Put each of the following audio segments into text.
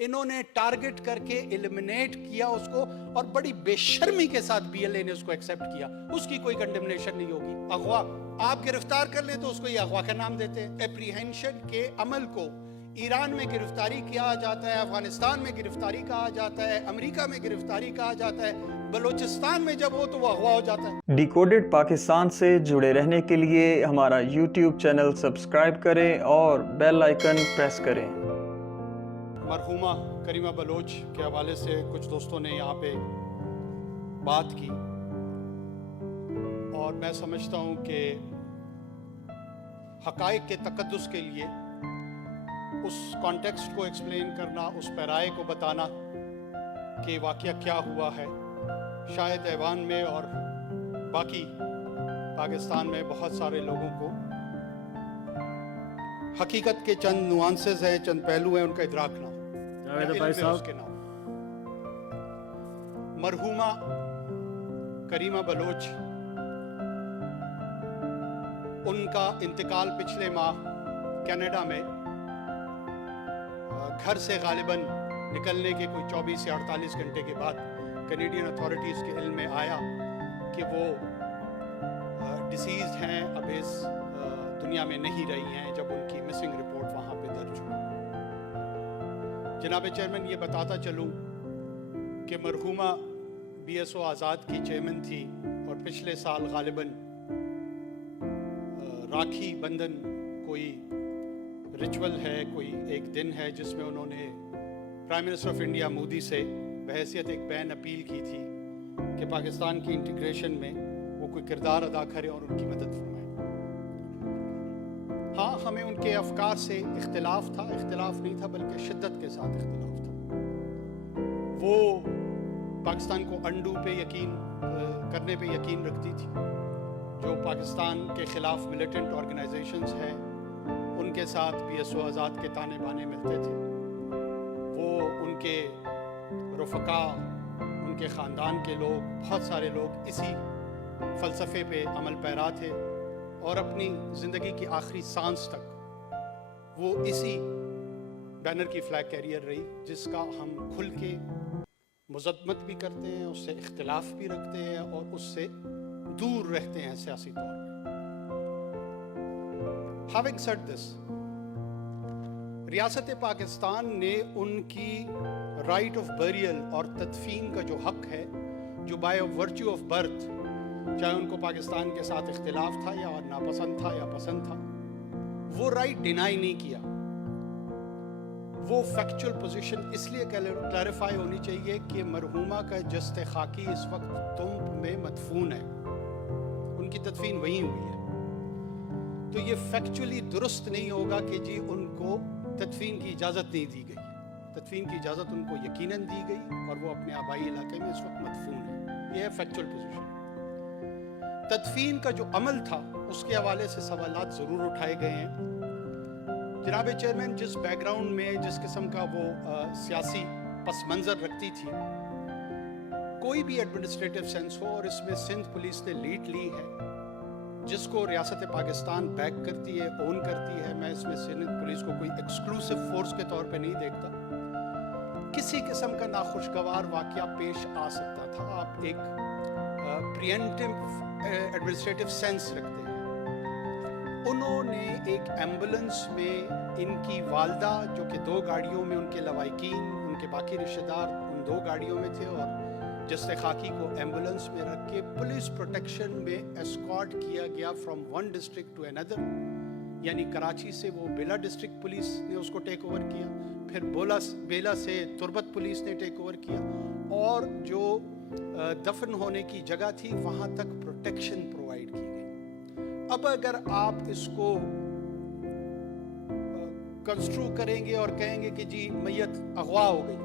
انہوں نے ٹارگٹ کر کے ایلیمنیٹ کیا اس کو، اور بڑی بے شرمی کے ساتھ بی ایل اے نے اس کو ایکسیپٹ کیا. اس کی کوئی کنڈمنیشن نہیں ہوگی. اغوا آپ گرفتار کر لیں تو اس کو یہ اغوا کا نام دیتے ہیں. اپریہنشن کے عمل کو ایران میں گرفتاری کیا جاتا ہے، افغانستان میں گرفتاری کہا جاتا ہے، امریکہ میں گرفتاری کہا جاتا ہے، بلوچستان میں جب ہو تو وہ اغوا ہو جاتا ہے. ڈیکوڈڈ پاکستان سے جڑے رہنے کے لیے ہمارا یوٹیوب چینل سبسکرائب کریں اور بیل آئیکن پریس کریں. مرحومہ کریمہ بلوچ کے حوالے سے کچھ دوستوں نے یہاں پہ بات کی، اور میں سمجھتا ہوں کہ حقائق کے تقدس کے لیے اس کانٹیکسٹ کو ایکسپلین کرنا، اس پیرائے کو بتانا کہ واقعہ کیا ہوا ہے، شاید ایوان میں اور باقی پاکستان میں بہت سارے لوگوں کو حقیقت کے چند نوانسز ہیں، چند پہلو ہیں، ان کا ادراک نہ ہو. اس کے نام مرحومہ کریمہ بلوچ، ان کا انتقال پچھلے ماہ کینیڈا میں گھر سے غالباً نکلنے کے کوئی 24 یا 48 گھنٹے کے بعد کینیڈین اتھارٹیز کے علم میں آیا کہ وہ ڈیسیزڈ ہیں، اب اس دنیا میں نہیں رہی ہیں، جب ان کی مسنگ رپورٹ وہاں پہ درج ہوئی. جناب چیئرمین، یہ بتاتا چلوں کہ مرحومہ بی ایس او آزاد کی چیئرمین تھی، اور پچھلے سال غالباً راکھی بندھن کوئی ریچول ہے، کوئی ایک دن ہے جس میں انہوں نے prime minister of India Modi سے بحیثیت ایک بین اپیل کی تھی کہ پاکستان کی انٹیگریشن میں وہ کوئی کردار ادا کرے اور ان کی مدد فرمائے. ہاں، ہمیں ان کے افکار سے اختلاف تھا، اختلاف نہیں تھا بلکہ شدت کے ساتھ اختلاف تھا. وہ پاکستان کو انڈو پہ یقین کرنے پہ یقین رکھتی تھی. جو پاکستان کے خلاف ملیٹنٹ آرگنائزیشنز ہیں ان کے ساتھ بی ایس او آزاد کے تانے بانے ملتے تھے. وہ ان کے رفقا، ان کے خاندان کے لوگ، بہت سارے لوگ اسی فلسفے پہ عمل پیرا تھے، اور اپنی زندگی کی آخری سانس تک وہ اسی بینر کی فلیگ کیریئر رہی، جس کا ہم کھل کے مذمت بھی کرتے ہیں، اس سے اختلاف بھی رکھتے ہیں، اور اس سے دور رہتے ہیں سیاسی طور پہ. Having said this, ریاست پاکستان نے ان کی رائٹ آف بیریل اور تدفین کا جو حق ہے، جو بائی ورچو آف برتھ، چاہے ان کو پاکستان کے ساتھ اختلاف تھا یا ناپسند تھا یا پسند تھا، وہ رائٹ ڈینائی نہیں کیا. وہ فیکچول پوزیشن اس لیے کلیریفائی ہونی چاہیے کہ مرحومہ کا جسد خاکی اس وقت تمب میں مدفون ہے، ان کی تدفین وہیں ہوئی ہے. تو یہ فیکچولی درست نہیں ہوگا کہ جی ان کو تدفین کی اجازت نہیں دی گئی. تدفین کی اجازت ان کو یقیناً دی گئی، اور وہ اپنے آبائی علاقے میں اس وقت مدفون ہے. یہ ہے فیکچول پوزیشن. تدفین کا جو عمل تھا اس کے حوالے سے سوالات ضرور اٹھائے گئے ہیں. جناب چیئرمین، جس بیک گراؤنڈ میں، جس قسم کا وہ سیاسی پس منظر رکھتی تھی، کوئی بھی ایڈمنسٹریٹو سینس ہو، اور اس میں سندھ پولیس نے لیڈ لی ہے، جس کو ریاست پاکستان بیک کرتی ہے، اون کرتی ہے. میں اس میں سندھ پولیس کو کوئی ایکسکلوسو فورس کے طور پہ نہیں دیکھتا. کسی قسم کا ناخوشگوار واقعہ پیش آ سکتا تھا. آپ ایک پریمپٹیو ایڈمنسٹریٹو سینس رکھتے ہیں. انہوں نے ایک ایمبولنس میں ان کی والدہ، جو کہ 2 گاڑیوں میں، ان کے لوائقین، ان کے باقی رشتہ دار ان 2 گاڑیوں میں تھے، اور جسد خاکی کو ایمبولنس میں رکھ کے پولیس پروٹیکشن میں اسکارٹ کیا گیا فرام ون ڈسٹرکٹ ٹو اندر. یعنی کراچی سے وہ بیلا ڈسٹرکٹ پولیس نے اس کو ٹیک اوور کیا، پھر بیلا سے تربت پولیس نے ٹیک اوور کیا، اور جو دفن ہونے کی جگہ تھی وہاں تک پروٹیکشن پرووائڈ کی گئی. اب اگر آپ اس کو کنسٹرو کریں گے اور کہیں گے کہ جی میت اغوا ہو گئی،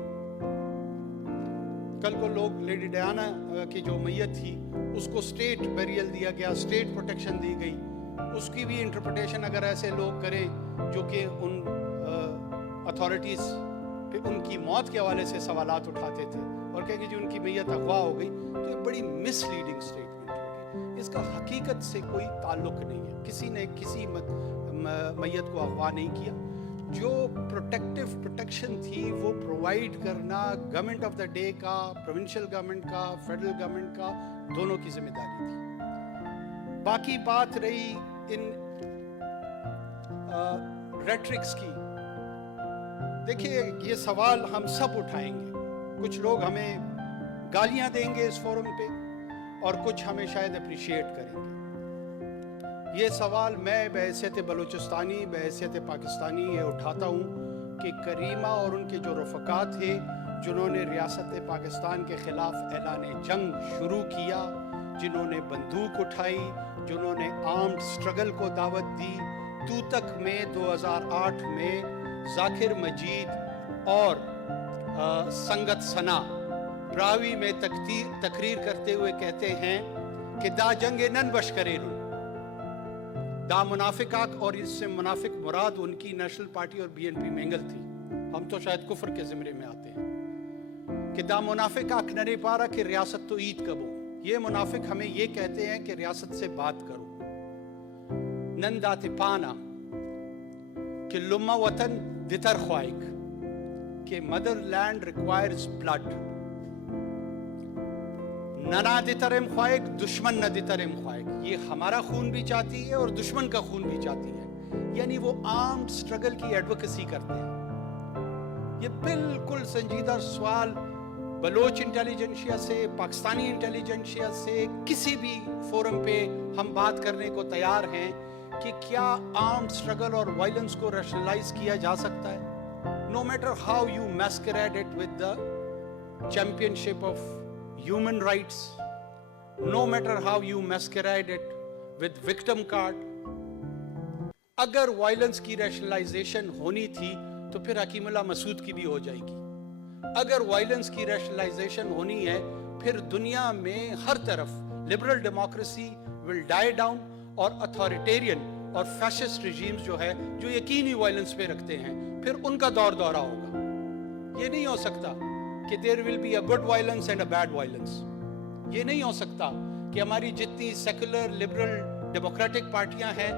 کل کو لوگ لیڈی ڈیانا کی جو میت تھی اس کو اسٹیٹ بیریل دیا گیا، اسٹیٹ پروٹیکشن دی گئی، اس کی بھی انٹرپریٹیشن اگر ایسے لوگ کریں جو کہ ان اتھارٹیز پہ ان کی موت کے حوالے سے سوالات اٹھاتے تھے اور کہیں کہ جی ان کی میت اغوا ہو گئی، تو یہ بڑی مس لیڈنگ اسٹیٹمنٹ ہوگی. اس کا حقیقت سے کوئی تعلق نہیں ہے. کسی نے کسی میت کو اغوا نہیں کیا. جو پروٹیکشن تھی وہ پرووائڈ کرنا گورنمنٹ آف دا ڈے کا، پروونشل گورنمنٹ کا، فیڈرل گورنمنٹ کا، دونوں کی ذمہ داری تھی. باقی بات رہی ان ریٹرکس کی. دیکھیے یہ سوال ہم سب اٹھائیں گے. کچھ لوگ ہمیں گالیاں دیں گے اس فورم پہ اور کچھ ہمیں شاید اپریشیٹ کریں گے. یہ سوال میں بحیثیت بلوچستانی، بحیثیت پاکستانی یہ اٹھاتا ہوں کہ کریمہ اور ان کے جو رفقا تھے جنہوں نے ریاست پاکستان کے خلاف اعلان جنگ شروع کیا، جنہوں نے بندوق اٹھائی، جنہوں نے آرمڈ سٹرگل کو دعوت دی. توتک میں 2008 میں ذاکر مجید اور سنگت ثنا براوی میں تقریر کرتے ہوئے کہتے ہیں کہ دا جنگ نن بش کریرو، دا منافقات، اور اس سے منافق مراد ان کی نیشنل پارٹی اور بی این پی مینگل تھی. ہم تو شاید کفر کے زمرے میں آتے ہیں کہ دا منافقات ننے پارا کہ ریاست تو عید کب ہو. یہ منافق ہمیں یہ کہتے ہیں کہ ریاست سے بات کرو. نندا تپانا کہ لما وطن دتر خواہک کہ مدر لینڈ ریکوائرز بلڈ. ننا دترم خواہک دشمن نہ دترم خواہک. یہ ہمارا خون بھی چاہتی ہے اور دشمن کا خون بھی چاہتی ہے. یعنی وہ آرمڈ سٹرگل کی ایڈوکیسی کرتے ہیں. یہ بالکل سنجیدہ سوال بلوچ انٹیلیجنشیا سے، پاکستانی انٹیلیجنشیا سے، کسی بھی فورم پہ ہم بات کرنے کو تیار ہیں کہ کیا آرمڈ سٹرگل اور وائلنس کو ریشنلائز کیا جا سکتا ہے. No matter how you masquerade it with the championship of human rights, no matter how you masquerade it with victim card, اگر وائلنس کی ریشنلائزیشن ہونی تھی تو پھر حکیم اللہ مسعود کی بھی ہو جائے گی. اگر وائلنس کی ریشنلائزیشن ہونی ہے پھر دنیا میں ہر طرف لبرل ڈیموکریسی ول ڈائی ڈاؤن اور اتھارٹیرین اور فیشسٹ ریجیمز جو ہے جو یقینی وائلنس پہ رکھتے ہیں پھر ان کا دور دورہ ہوگا. یہ نہیں ہو سکتا کہ there will be a good violence and a bad violence. یہ نہیں ہو سکتا کہ ہماری جتنی سیکولر لبرل ڈیموکریٹک پارٹیاں ہیں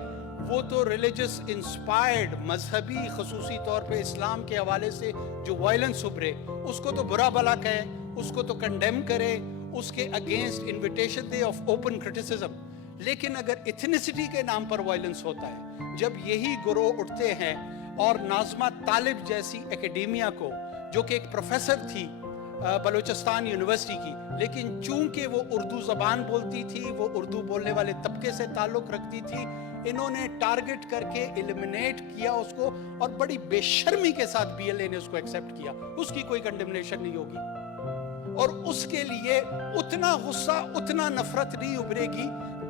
وہ تو ریلیجس انسپائرڈ، مذہبی، خصوصی طور پہ اسلام کے حوالے سے جو وائلنس ابھرے اس کو تو برا بلا کہیں، اس کو تو کنڈیم کرے، اس کے against invitation they of open criticism. لیکن اگر ایتھنیسٹی کے نام پر وائلنس ہوتا ہے، جب یہی گروہ اٹھتے ہیں اور ناظمہ طالب جیسی اکیڈیمیا کو، جو کہ ایک پروفیسر تھی بلوچستان یونیورسٹی کی، لیکن چونکہ وہ اردو زبان بولتی تھی، وہ اردو بولنے والے طبقے سے تعلق رکھتی تھی، انہوں نے ٹارگٹ کر کے ایلیمنیٹ کیا اس کو اور بڑی بے شرمی کے ساتھ بی ایل اے نے اس کو ایکسیپٹ کیا. اس کی کوئی کنڈمنیشن نہیں ہوگی اور اس کے لیے اتنا غصہ، اتنا نفرت نہیں ابھرے گی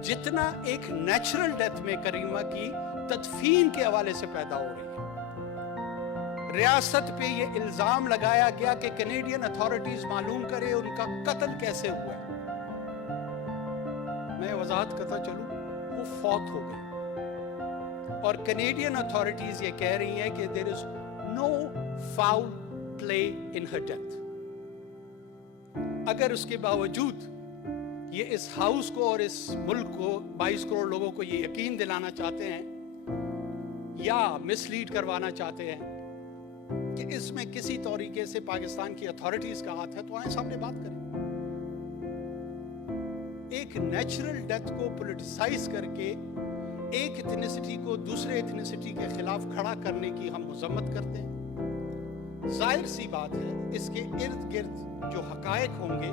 جتنا ایک نیچرل ڈیتھ میں کریمہ کی تدفین کے حوالے سے پیدا ہو رہی ہے. ریاست پہ یہ الزام لگایا گیا کہ کینیڈین اتھارٹیز معلوم کرے ان کا قتل کیسے ہوا ہے. میں وضاحت کرتا چلوں، وہ فوت ہو گئے اور کینیڈین اتھارٹیز یہ کہہ رہی ہیں کہ there is no foul play in her death. اگر اس کے باوجود یہ اس ہاؤس کو اور اس ملک کو 22 کروڑ لوگوں کو یہ یقین دلانا چاہتے ہیں یا مس لیڈ کروانا چاہتے ہیں کہ اس میں کسی طریقے سے پاکستان کی اتھارٹیز کا ہاتھ ہے، تو آئیں سامنے بات کریں. ایک نیچرل ڈیتھ کو پولیٹیسائز کر کے ایک ایتھنیسٹی کو دوسرے ایتھنیسٹی کے خلاف کھڑا کرنے کی ہم مذمت کرتے ہیں. ظاہر سی بات ہے اس کے ارد گرد جو حقائق ہوں گے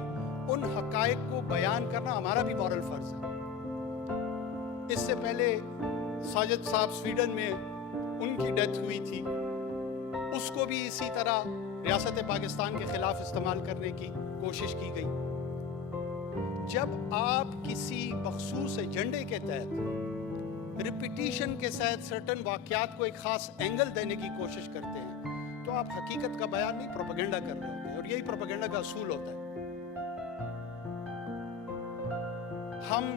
ان حقائق کو بیان کرنا ہمارا بھی مورل فرض ہے. اس سے پہلے ساجد صاحب سویڈن میں ان کی ڈیتھ ہوئی تھی، اس کو بھی اسی طرح ریاست پاکستان کے خلاف استعمال کرنے کی کوشش کی گئی. جب آپ کسی مخصوص ایجنڈے کے تحت ریپیٹیشن کے ساتھ سرٹن واقعات کو ایک خاص اینگل دینے کی کوشش کرتے ہیں تو آپ حقیقت کا بیان نہیں، پروپیگنڈا کر رہے ہوتے ہیں، اور یہی پروپیگنڈا کا اصول ہوتا ہے. ہم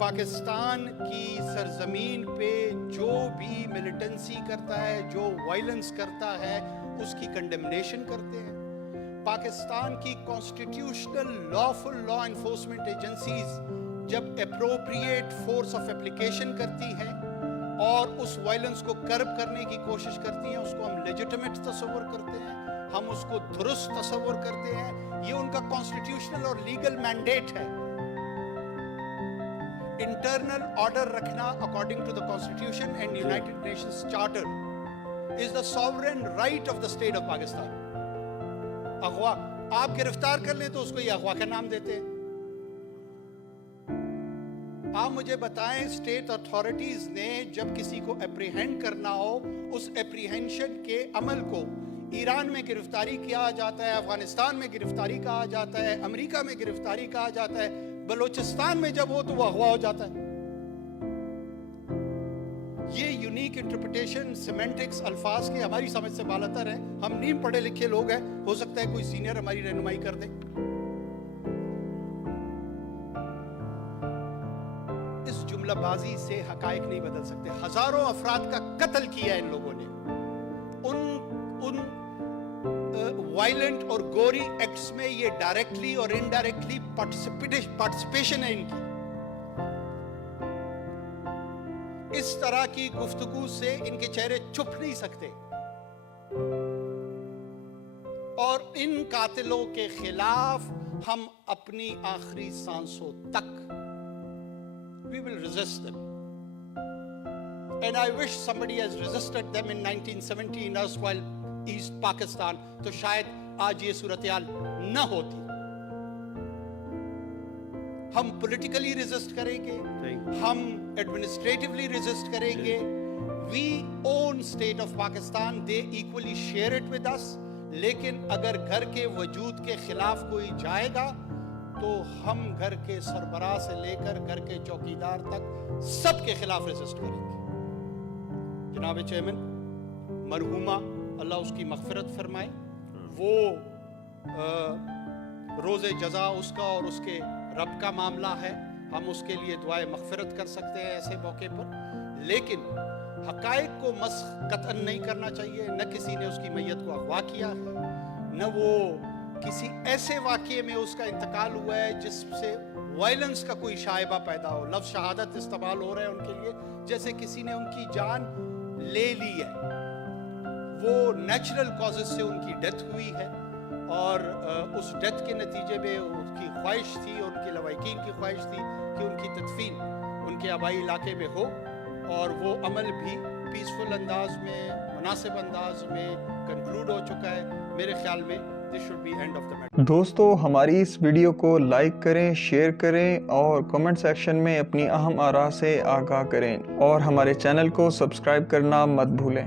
پاکستان کی سرزمین پہ جو بھی ملیٹنسی کرتا ہے، جو وائلنس کرتا ہے، اس کی کنڈمنیشن کرتے ہیں. پاکستان کی constitutional lawful law enforcement agencies جب اپروپریٹ فورس آف اپلیکیشن کرتی ہیں اور اس وائلنس کو کرب کرنے کی کوشش کرتی ہیں، اس کو ہم لیجٹمیٹ تصور کرتے ہیں، ہم اس کو درست تصور کرتے ہیں، یہ ان کا کانسٹیٹیوشنل اور لیگل مینڈیٹ ہے۔ انٹرنل آرڈر رکھنا according to the constitution and United Nations charter is the sovereign right of the state of Pakistan. اغوا آپ گرفتار کر لیں تو اس کو یہ اغوا کا نام دیتے ہیں۔ آپ مجھے بتائیں اسٹیٹ اتھارٹیز نے جب کسی کو اپریہینڈ کرنا ہو، اس اپریہینشن کے عمل کو ایران میں گرفتاری کیا جاتا ہے، افغانستان میں گرفتاری کہا جاتا ہے، امریکہ میں گرفتاری کہا جاتا ہے، بلوچستان میں جب ہو تو وہ اغوا ہو جاتا ہے۔ یہ یونیک انٹرپریٹیشن سیمینٹکس الفاظ کے ہماری سمجھ سے بالاتر ہیں، ہم نیم پڑھے لکھے لوگ ہیں، ہو سکتا ہے کوئی سینئر ہماری رہنمائی کر دے۔ اس جملہ بازی سے حقائق نہیں بدل سکتے۔ ہزاروں افراد کا قتل کیا ان لوگوں نے، ان وائلنٹ اور گوری ایکٹس میں یہ ڈائریکٹلی اور انڈائریکٹلی پارٹیسپیشن ہے ان کی۔ اس طرح کی گفتگو سے ان کے چہرے چھپ نہیں سکتے، اور ان قاتلوں کے خلاف ہم اپنی آخری سانسوں تک we will resist them, and I wish somebody has resisted them in 1970 in erstwhile East Pakistan, تو شاید آج یہ صورتحال نہ ہوتی۔ ہم پولیٹیکلی ریزسٹ کریں گے، ہم ایڈمنسٹریٹولی ریزسٹ کریں گے۔ We own state of Pakistan, they equally share it with us، لیکن اگر گھر کے وجود کے خلاف کوئی جائے گا تو ہم گھر کے سربراہ سے لے کر گھر کے چوکیدار تک سب کے خلاف ریزسٹ کریں گے۔ جناب چیئرمین، مرحومہ اللہ اس کی مغفرت فرمائے، وہ روز جزا اس کا اور اس کے رب کا معاملہ ہے، ہم اس کے لیے دعائے مغفرت کر سکتے ہیں ایسے موقع پر، لیکن حقائق کو مسخ قطعاً نہیں کرنا چاہیے۔ نہ کسی نے اس کی میت کو اغوا کیا ہے، نہ وہ کسی ایسے واقعے میں اس کا انتقال ہوا ہے جس سے وائلنس کا کوئی شائبہ پیدا ہو۔ لفظ شہادت استعمال ہو رہا ہے ان کے لیے جیسے کسی نے ان کی جان لے لی ہے۔ وہ نیچرل کازز سے ان کی ڈیتھ ہوئی ہے، اور اس ڈیتھ کے نتیجے میں ان کی خواہش تھی، اور ان کے لواحقین کی خواہش تھی کہ ان کی تدفین ان کے آبائی علاقے میں ہو، اور وہ عمل بھی پیسفل انداز میں، مناسب انداز میں کنکلوڈ ہو چکا ہے۔ میرے خیال میں دوستو ہماری اس ویڈیو کو لائک کریں، شیئر کریں اور کمنٹ سیکشن میں اپنی اہم آراء سے آگاہ کریں، اور ہمارے چینل کو سبسکرائب کرنا مت بھولیں۔